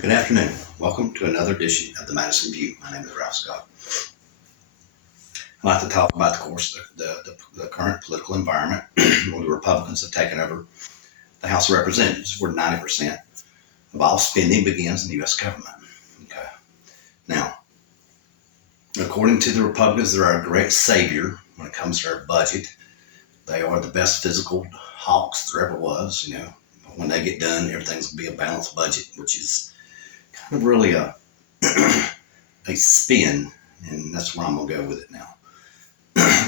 Good afternoon. Welcome to another edition of TheMadison View. My name is Ralph Scott. I'd like to talk about, of course, the current political environment where the Republicans have taken over the House of Representatives, where 90% of all spending begins in the U.S. government. Okay. Now, according to the Republicans, they're our great savior when it comes to our budget. They are the best fiscal hawks there ever was. When they get done, everything's going to be a balanced budget, which is kind of really a spin, and that's where I'm going to go with it now.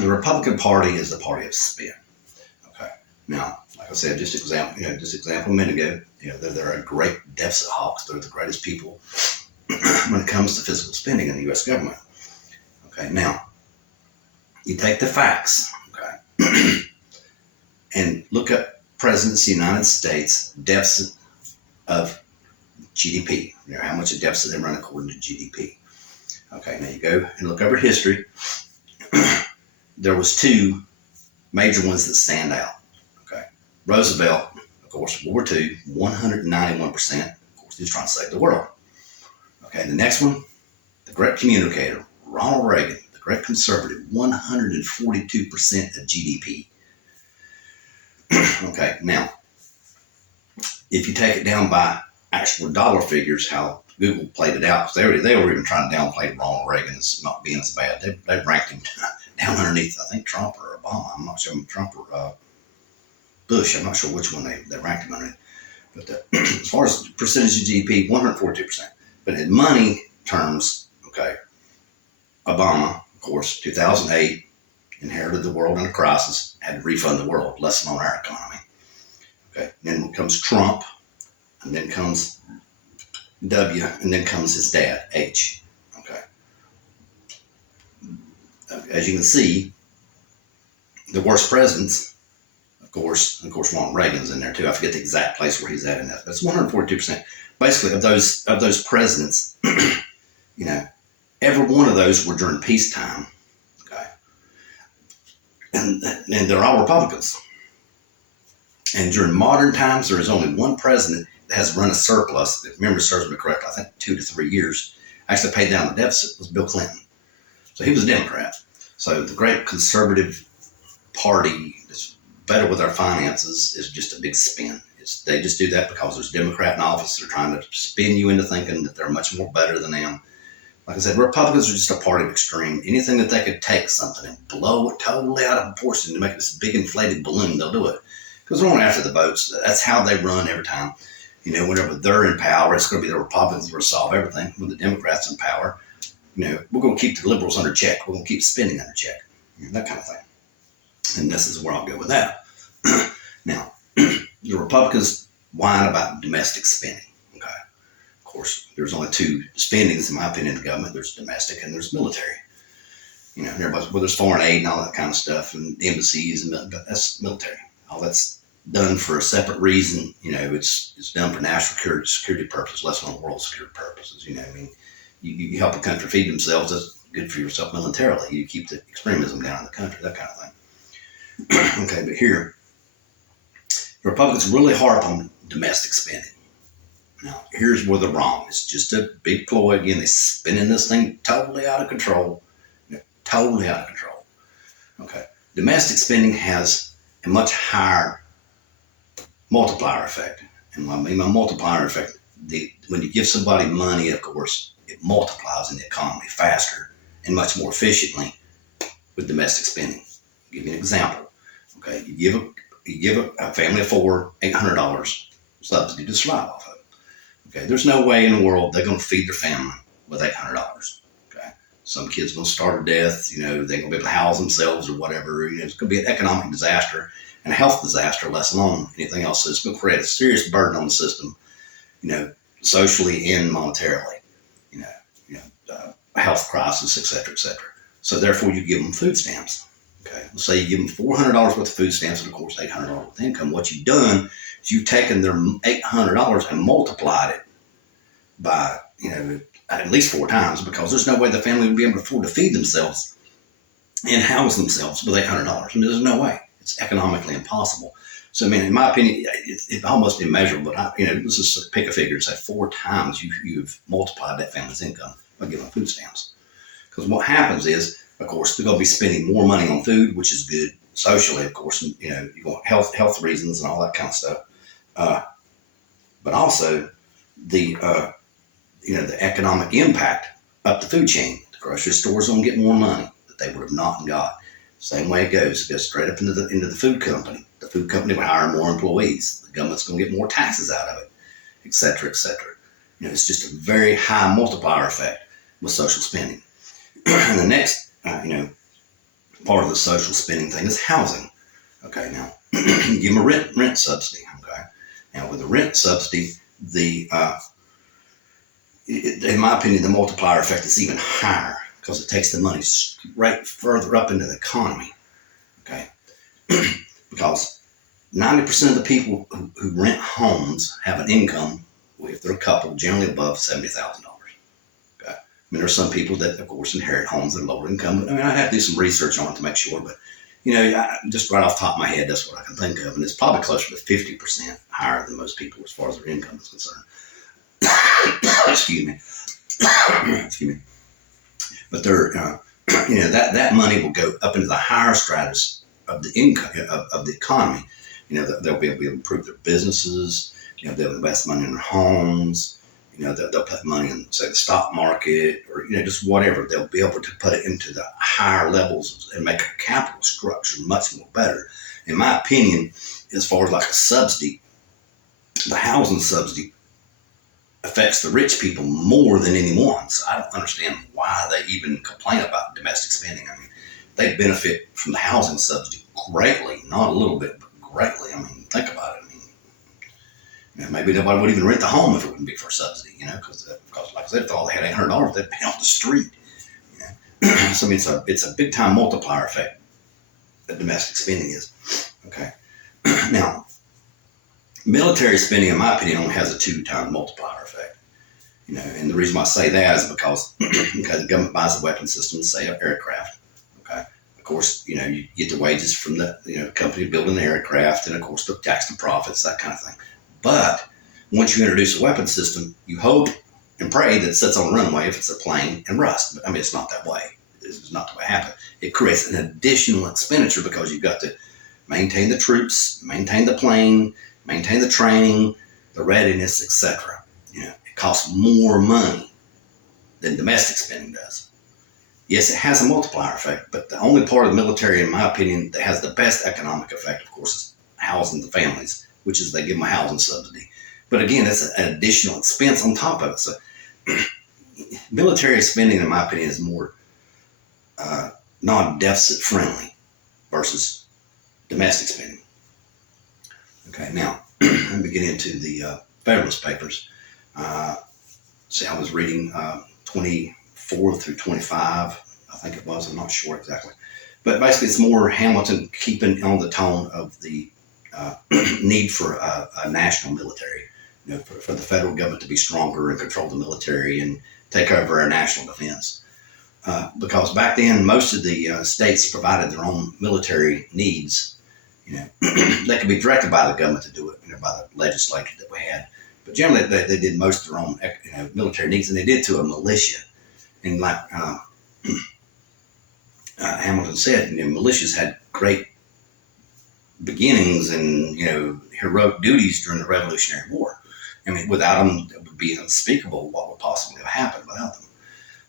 The Republican Party is the party of spin. Okay. Now, like I said, just example a minute ago, they're a great deficit hawks. They're the greatest people when it comes to fiscal spending in the U.S. government. Okay. Now, you take the facts, okay, and look at President's United States deficit of GDP, how much a deficit they run according to GDP. Okay, now you go and look over history. There was two major ones that stand out. Okay, Roosevelt, of course, World War II, 191%. Of course, he was trying to save the world. Okay, the next one, the great communicator, Ronald Reagan, the great conservative, 142% of GDP. Okay, now, if you take it down by actual dollar figures, how Google played it out, because they were even trying to downplay Ronald Reagan as not being as bad. They ranked him down underneath, I think, Trump or Obama. I'm not sure, Trump or Bush. I'm not sure which one they ranked him underneath. But as far as percentage of GDP, 142%. But in money terms, okay, Obama, of course, 2008, inherited the world in a crisis, had to refund the world, lesson on our economy. Okay, then comes Trump, and then comes W, and then comes his dad, H. Okay. As you can see, the worst presidents, of course, Ronald Reagan's in there too. I forget the exact place where he's at in that, but it's 142%. Basically, of those presidents, every one of those were during peacetime. Okay. And they're all Republicans. And during modern times, there is only one president that has run a surplus. If memory serves me correct, I think 2 to 3 years, actually paid down the deficit, was Bill Clinton. So he was a Democrat. So the great conservative party that's better with our finances is just a big spin. They just do that because there's a Democrat in office. They're trying to spin you into thinking that they're much more better than them. Like I said, Republicans are just a party of extreme. Anything that they could take something and blow it totally out of proportion to make this big inflated balloon, they'll do it. Because they're on after the votes. That's how they run every time. Whenever they're in power, it's going to be the Republicans that will solve everything. When the Democrats in power, we're going to keep the liberals under check. We're going to keep spending under check. That kind of thing. And this is where I'll go with that. Now, the Republicans whine about domestic spending. Okay. Of course, there's only two spendings, in my opinion, in the government. There's domestic and there's military. There's foreign aid and all that kind of stuff, and embassies, and that's military. All that's done for a separate reason. It's done for national security purposes, less on world security purposes. You help a country feed themselves. That's good for yourself militarily. You keep the extremism down in the country, that kind of thing. Okay, but here, the Republicans really harp on domestic spending. Now, here's where they're wrong. It's just a big ploy. Again, they're spinning this thing totally out of control. Totally out of control. Okay, domestic spending has a much higher multiplier effect. And what I mean by multiplier effect, when you give somebody money, of course, it multiplies in the economy faster and much more efficiently with domestic spending. I'll give you an example. Okay, you give a family of four $800 subsidy to survive off of. Okay, there's no way in the world they're going to feed their family with $800. Some kids going to starve to death. They're going to be able to house themselves or whatever. It's going to be an economic disaster and a health disaster, let alone anything else. So it's going to create a serious burden on the system, socially and monetarily. A health crisis, et cetera, et cetera. So therefore, you give them food stamps. Okay, let's say you give them $400 worth of food stamps, and of course $800 worth of income. What you've done is you've taken their $800 and multiplied it by at least 4 times, because there's no way the family would be able to afford to feed themselves and house themselves with $800. There's no way. It's economically impossible. So, I mean, in my opinion, it's almost immeasurable. But let's just pick a figure and say 4 times you've multiplied that family's income by giving them food stamps. Because what happens is, of course, they're going to be spending more money on food, which is good socially, of course. And, you want health reasons and all that kind of stuff. But also the the economic impact up the food chain. The grocery store's going to get more money that they would have not got. Same way it goes. It goes straight up into the food company. The food company will hire more employees. The government's going to get more taxes out of it, et cetera, et cetera. It's just a very high multiplier effect with social spending. And the next, part of the social spending thing is housing. Okay, now give them a rent subsidy. Okay, now with the rent subsidy, in my opinion, the multiplier effect is even higher because it takes the money right further up into the economy. Okay, because 90% of the people who rent homes have an income, if they're a couple, generally above $70,000. Okay, I mean, there's some people that, of course, inherit homes that are lower income. But, I have to do some research on it to make sure. But just right off the top of my head, that's what I can think of, and it's probably closer to 50% higher than most people as far as their income is concerned. Excuse me. Excuse me. But they're, that money will go up into the higher stratus of the income of the economy. They'll be able to improve their businesses. They'll invest money in their homes. They'll put money in, say, the stock market or just whatever. They'll be able to put it into the higher levels and make a capital structure much more better. In my opinion, as far as like a subsidy, the housing subsidy affects the rich people more than anyone. So I don't understand why they even complain about domestic spending. I mean, they benefit from the housing subsidy greatly, not a little bit, but greatly. I mean, think about it. I mean, maybe nobody would even rent the home if it wouldn't be for a subsidy, because like I said, if all they had $800, they'd pay off the street. So I mean, it's a big time multiplier effect that domestic spending is. Okay. Now, military spending, in my opinion, only has a 2-time multiplier effect. And the reason why I say that is because the government buys a weapon system, say an aircraft. Okay, of course, you get the wages from the company building the aircraft, and of course the tax and profits, that kind of thing. But once you introduce a weapon system, you hope and pray that it sits on a runway if it's a plane and rust. But I mean, it's not that way. It's not the way it happens. It creates an additional expenditure because you've got to maintain the troops, maintain the plane, maintain the training, the readiness, etc. It costs more money than domestic spending does. Yes, it has a multiplier effect, but the only part of the military, in my opinion, that has the best economic effect, of course, is housing the families, which is they give them a housing subsidy. But again, that's an additional expense on top of it. So military spending, in my opinion, is more non-deficit friendly versus domestic spending. Okay, now let me get into the Federalist Papers. See, I was reading 24 through 25, I think it was. I'm not sure exactly. But basically, it's more Hamilton keeping on the tone of the need for a national military, for the federal government to be stronger and control the military and take over our national defense. Because back then, most of the states provided their own military needs. They could be directed by the government to do it, by the legislature that we had. But generally, they did most of their own military needs, and they did to a militia. And like Hamilton said, militias had great beginnings and heroic duties during the Revolutionary War. I mean, without them, it would be unspeakable what would possibly have happened without them.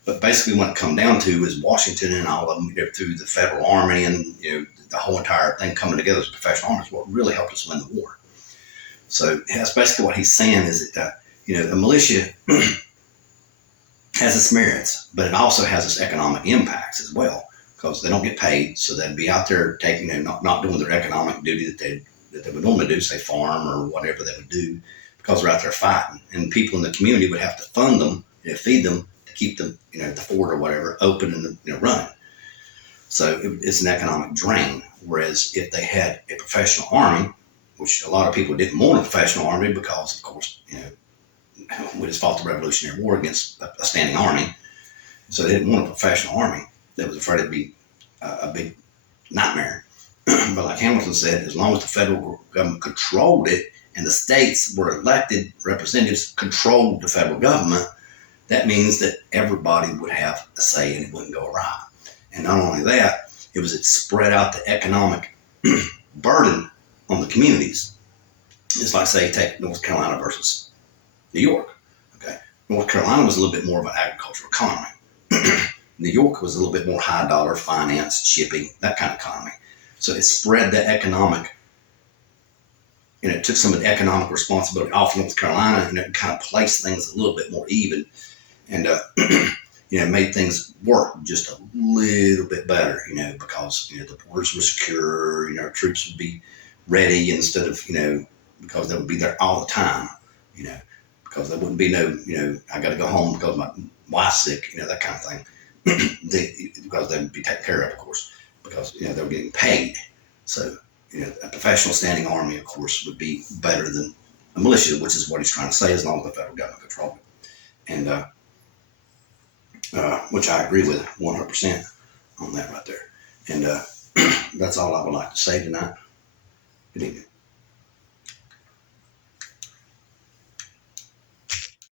But basically, what it come down to is Washington and all of them, through the Federal Army and the whole entire thing coming together as professional army is what really helped us win the war. So that's basically what he's saying is that the militia has its merits, but it also has its economic impacts as well because they don't get paid, so they'd be out there taking not doing their economic duty that they would normally do, say farm or whatever they would do, because they're out there fighting, and people in the community would have to fund them, feed them to keep them, the fort or whatever open and running. So it's an economic drain. Whereas if they had a professional army, which a lot of people didn't want a professional army because, of course, we just fought the Revolutionary War against a standing army, so they didn't want a professional army. They was afraid it'd be a big nightmare. But like Hamilton said, as long as the federal government controlled it and the states were elected representatives controlled the federal government, that means that everybody would have a say and it wouldn't go awry. And not only that, it spread out the economic burden on the communities. It's like, say, take North Carolina versus New York. Okay, North Carolina was a little bit more of an agricultural economy. New York was a little bit more high dollar finance, shipping, that kind of economy. So it spread the economic, and it took some of the economic responsibility off North Carolina, and it kind of placed things a little bit more even, and made things work just a little bit better, because the borders were secure, troops would be ready instead of because they would be there all the time, because there wouldn't be no I got to go home because my wife's sick, that kind of thing. Because they would be taken care of course, because they were getting paid. So a professional standing army, of course, would be better than a militia, which is what he's trying to say, as long as the federal government controlled it. And which I agree with 100% on that right there. And that's all I would like to say tonight. Good evening.